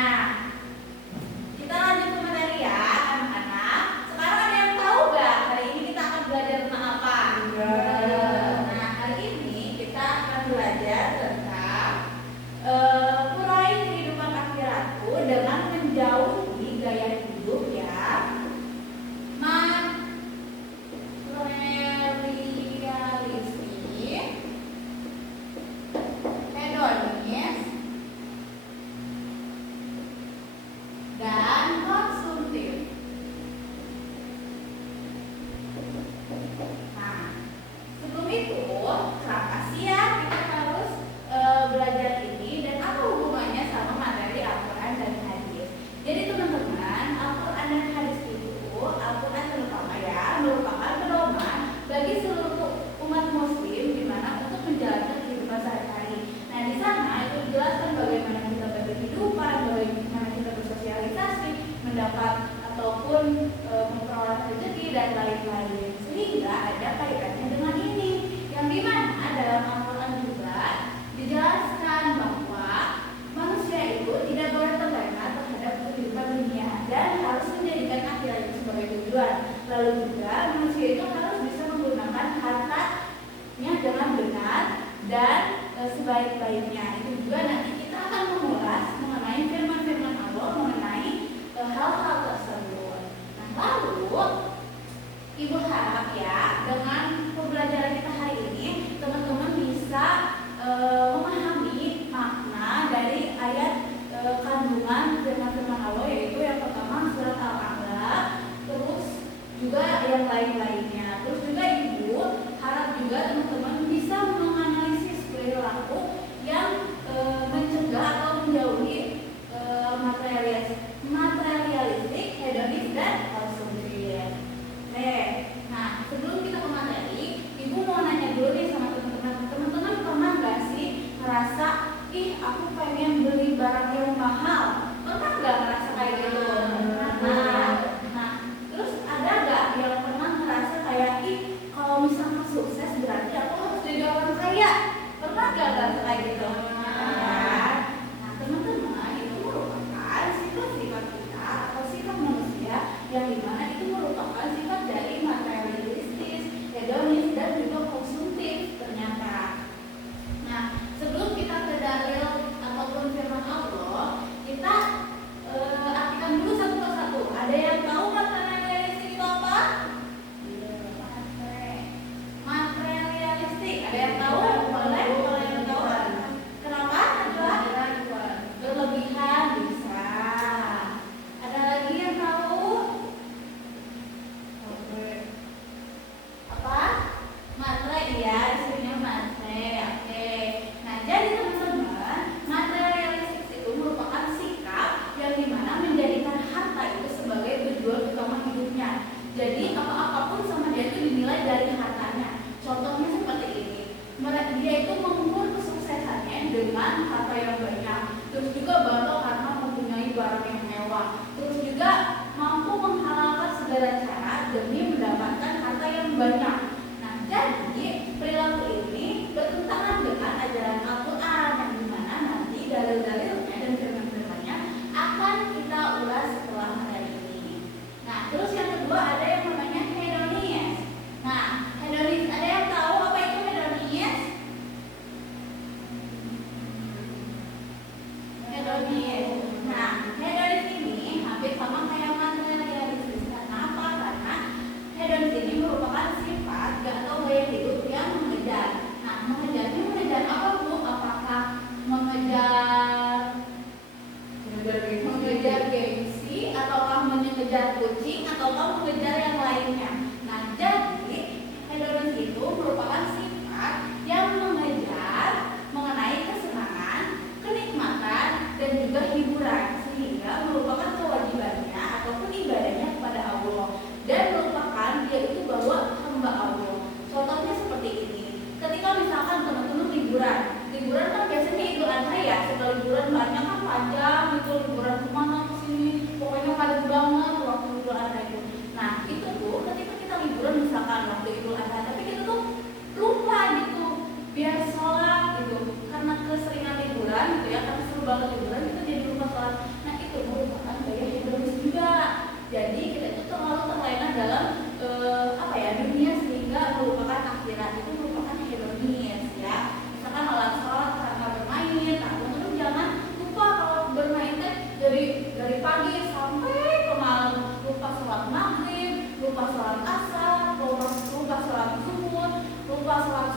Nah, kita lanjut ke materi ya, anak-anak. Sekarang ada yang tahu nggak hari ini kita akan belajar tentang apa? Nah, hari ini kita akan belajar tentang urai kehidupan akhiratku dengan menjauhi gaya hidup ya materialistik, hedonis, dan konsumtif. Nah, sebelum itu, kenapa sih ya kita harus belajar ini dan apa hubungannya sama materi Al-Quran dan hadis? Jadi teman-teman, Al-Quran dan hadis itu, Al-Quran terutama ya, merupakan pedoman bagi seluruh umat muslim di mana untuk menjalankan kehidupan sehari-hari. Nah, di sana itu dijelaskan bagaimana kita berkehidupan, bagaimana kita bersosialisasi, mendapat ataupun memperoleh rezeki dan lain-lain. Sehingga ada kaitannya dengan ini, yang dimana dalam Al-Quran juga dijelaskan bahwa manusia itu tidak boleh terlena terhadap kehidupan dunia dan harus menjadikan akhirat itu sebagai tujuan. Lalu juga manusia itu harus bisa menggunakan hartanya dengan benar dan sebaik-baiknya. Itu juga nanti kita akan mengulas mengenai firman-firman Allah mengenai hal-hal tersebut. Nah, lalu Ibu harap ya dengan pembelajaran kita hari ini teman-teman bisa memahami makna dari ayat kandungan firman-firman Allah, yaitu yang pertama surat Al-A'la, terus juga yang lain-lainnya. Terus juga Ibu harap juga teman-teman bisa menganalisis perilaku yang mencegah atau menjauhi materialistik, hedonis, dan konsumtif. Nah, sebelum kita ke materi, Ibu mau nanya dulu nih sama teman-teman. Teman-teman pernah nggak sih ngerasa, ih aku pengen beli barang yang mahal? Pernah nggak ngerasa kayak gitu? Nah, terus ada nggak yang pernah ngerasa kayak, ih kalau misalnya sukses berarti aku harus jadi orang kaya? Pernah nggak ngerasa kayak gitu? Nah, teman-teman, itu merupakan sifat-sifat kita atau sifat manusia yang dimana itu merupakan sifat dari materialistis, hedonis, dan juga konsumtif ternyata. Nah, sebelum kita ke dalil ataupun firman Allah, kita artikan dulu satu persatu. Ada yang tahu materialistik itu apa? Materialistik. Ada yang tahu? Boleh? Kalau yang tahu? Kenapa? Berlebihan bisa. Ada lagi yang tahu? Apa? Matre, ya, isinya matre. Oke. Nah, jadi teman-teman, materialistik itu merupakan sikap yang dimana menjadikan harta itu sebagai tujuan utama hidupnya. Jadi apapun sama dia itu dinilai dari hartanya. Contohnya seperti ini. Dia itu mengukur kesuksesannya dengan harta yang banyak. Terus juga bangga karena mempunyai barang yang mewah. Terus juga mampu menghalalkan segala cara demi mendapatkan harta yang banyak. Nah, jadi perilaku ini bertentangan dengan ajaran Al-Quran yang dimana nanti dalil-dalilnya dan firman-firmannya akan kita ulas setelah materi ini. Nah, terus yang kedua ada yang namanya hedonis. Nah, hedonis, ada yang tahu apa itu hedonis? Hedonis. Nah, hedonis ini hampir sama kayak materialistis. Karena apa? Karena hedonis ini merupakan sifat atau gaya hidup yang mengejar. Nah, mengejar apa Bu? Apakah mengejar gengsi, ataukah mengejar kucing, ataukah mengejar yang lainnya? Nah, jadi hedonis itu merupakan sifat yang mengejar mengenai kesenangan, kenikmatan, dan juga hiburan, sehingga merupakan kewajibannya ataupun ibadahnya kepada Allah dan merupakan dia itu bahwa hamba Allah. Contohnya seperti ini. Ketika misalkan teman-teman liburan kan biasanya Idul Adha ya, setelah liburan banyak kan panjang itu, liburan kemana ke sini, pokoknya padat banget waktu Idul Adha itu. Nah, itu tuh ketika kita liburan misalkan waktu Idul Adha, tapi kita tuh lupa gitu biar sholat gitu, karena keseringan liburan gitu ya, karena seru banget liburan kita jadi lupa sholat. Nah, Jadi kita itu terlalu terlena dalam dunia sehingga melupakan akhirat. Itu merupakan hedonis ya. Misalkan sholat karena bermain, nah teman-teman jangan lupa kalau bermain dari pagi sampai ke malam, lupa sholat maghrib, lupa sholat asar, lupa sholat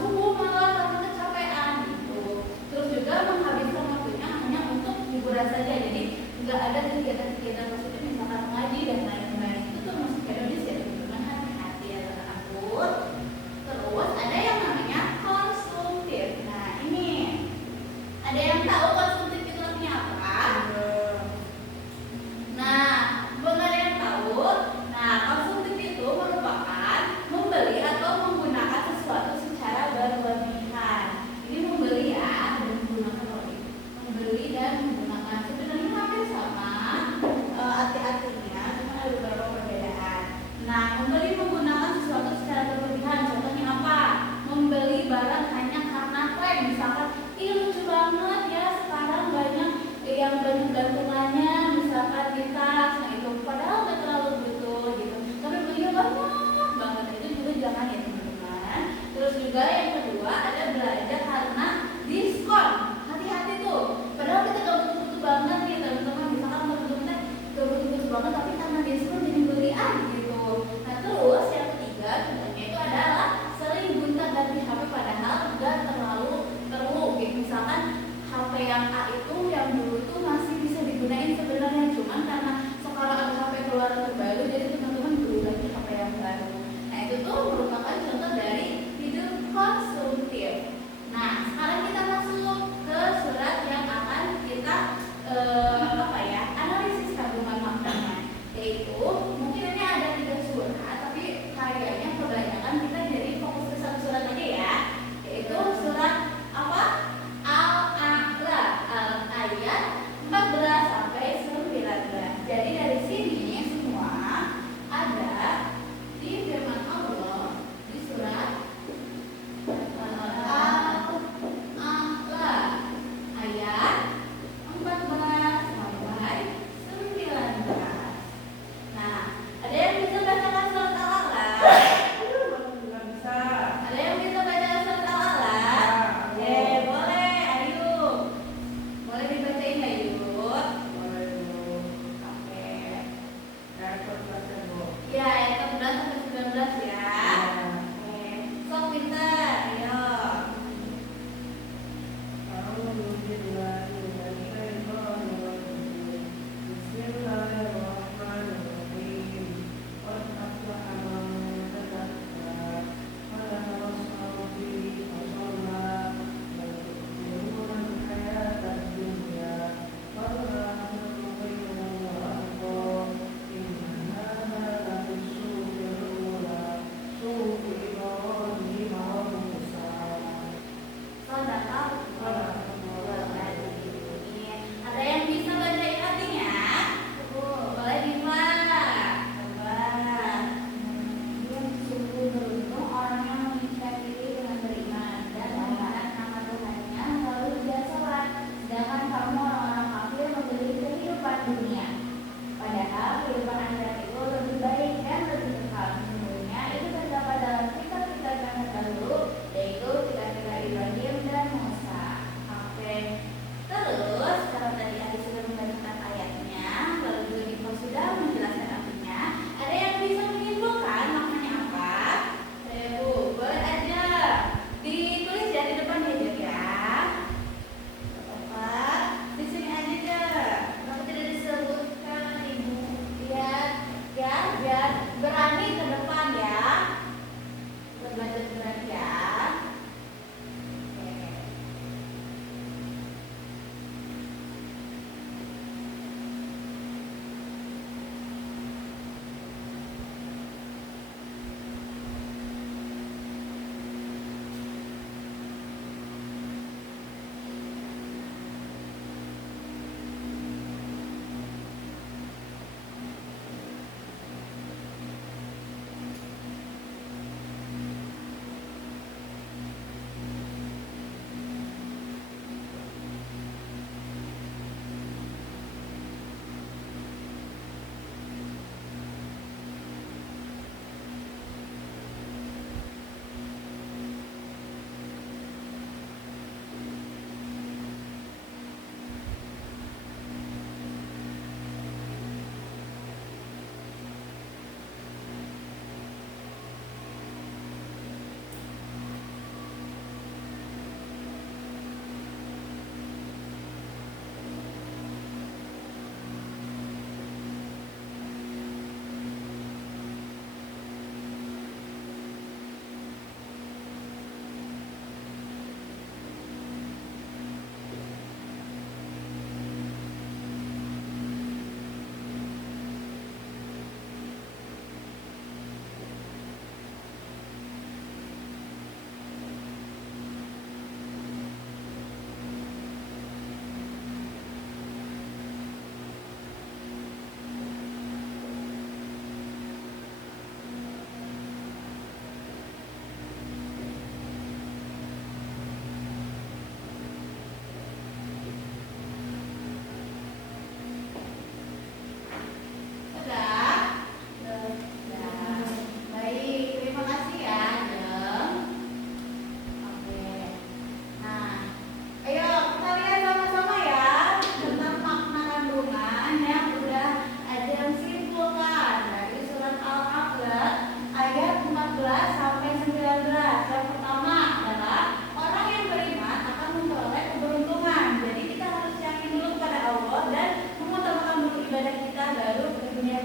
subuh malah karena kecapean gitu. Terus juga menghabiskan waktunya hanya untuk hiburan saja. Jadi nggak ada kegiatan-kegiatan positif misalkan mengaji dan lain-lain. Itu termasuk hedonis ya teman-teman, hati-hati ya teman-teman. Terus ada yang namanya konsumtif. Nah ini ada yang tahu konsumtif itu artinya apa? Nah, buat ada yang tahu? Nah, konsumtif itu merupakan membeli atau menggunakan sesuatu secara berlebihan. Ini membeli ya dan menggunakan membeli dan menggunakan sebenarnya hampir sama arti-artinya, cuma ada beberapa perbedaan. Nah, membeli menggunakan sesuatu secara berlebihan, contohnya apa? Membeli barang hanya karena tren, misalkan, ih lucu banget ya sekarang banyak yang gantungannya, misalkan di tas, nah itu padahal nggak terlalu butuh gitu, tapi belinya banyak banget, itu juga jangan ya teman-teman. Terus juga yang kedua ada belanja karena diskon, hati-hati tuh, padahal kita nggak butuh-butuh banget nih teman-teman, misalkan teman-teman nggak butuh-butuh banget tapi karena diskon jadi beli gitu. Nah terus yang ketiga contohnya itu adalah sering gonta-ganti HP padahal nggak terlalu perlu gitu, misalkan HP yang A itu yang dulu tuh masih bisa digunain sebenarnya, cuman karena sekarang ada HP keluaran terbaru jadi teman-teman beli lagi HP yang baru. Nah itu tuh merupakan contoh dari hidup konsumtif. Nah sekarang kita masuk ke surat yang akan kita analisis kandungan maknanya, yaitu mungkin ini ada 3 surat tapi kayaknya kebanyakan kita jadi fokus ke satu surat aja ya, yaitu surat apa? Al-A'la ayat 14 sampai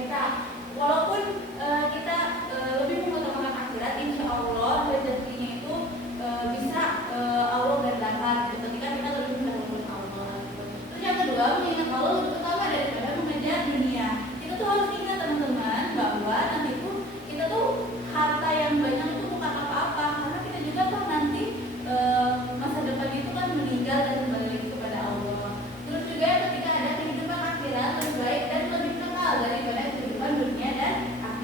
kita. Walaupun kita lebih mengutamakan akhirat, insya Allah rezekinya itu bisa Allah gandakan gitu, ketika kita lebih mendahulukan Allah gitu. Terus yang kedua, mengingat Allah lebih utama daripada mengejar dunia. Kita tuh harus ingat teman-teman bahwa nanti tuh kita tuh harta yang banyak itu bukan apa-apa, karena kita juga kan nanti masa depan itu kan meninggal dan kembali lagi kepada Allah. Terus juga ketika ada kehidupan akhirat lebih baik dan lebih kekal daripada kehidupan dunia dan akhirat.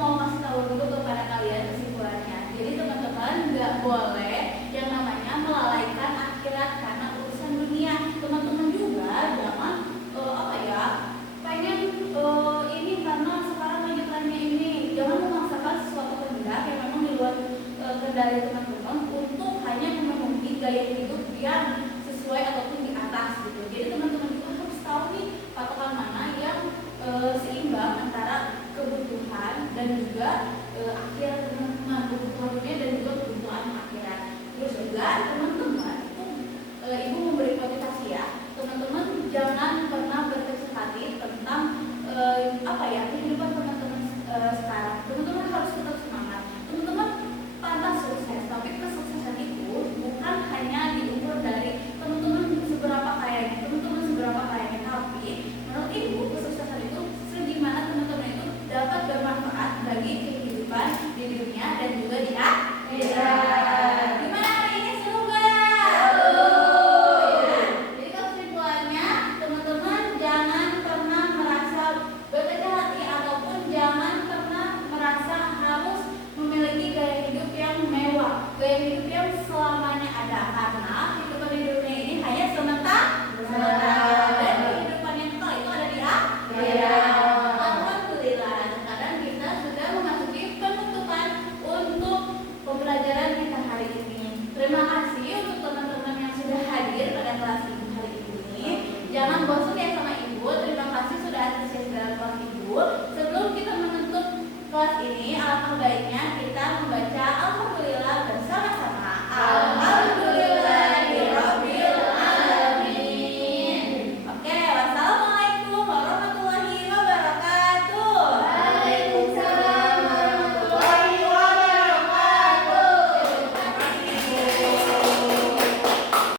mau kasih tahu dulu kepada kalian kesimpulannya. Jadi teman-teman nggak boleh yang namanya melalaikan akhirat karena urusan dunia. Teman-teman juga jangan pengen ini karena sekarang lagi trennya ini. Jangan memaksakan sesuatu kehendak yang memang di luar kendali teman-teman untuk hanya memenuhi gaya hidup yang sesuai ataupun di atas gitu. Jadi teman-teman juga harus tahu nih patokan mana yang seimbang antara kebutuhan dan juga akhirat teman-teman, kebutuhan dunia dan juga kebutuhan akhirat. Terus juga teman-teman itu ibu memberi motivasi ya, teman-teman jangan pernah berkecil hati tentang kehidupan teman-teman sekarang. Teman-teman harus tetap semangat. Teman-teman pantas sukses, tapi kesuksesan itu bukan hanya diukur dari teman-teman seberapa kayanya, tapi menurut ibu kesuksesan itu segimana teman-teman itu dapat bermanfaat bagi kehidupan di dunia dan juga di akhirat.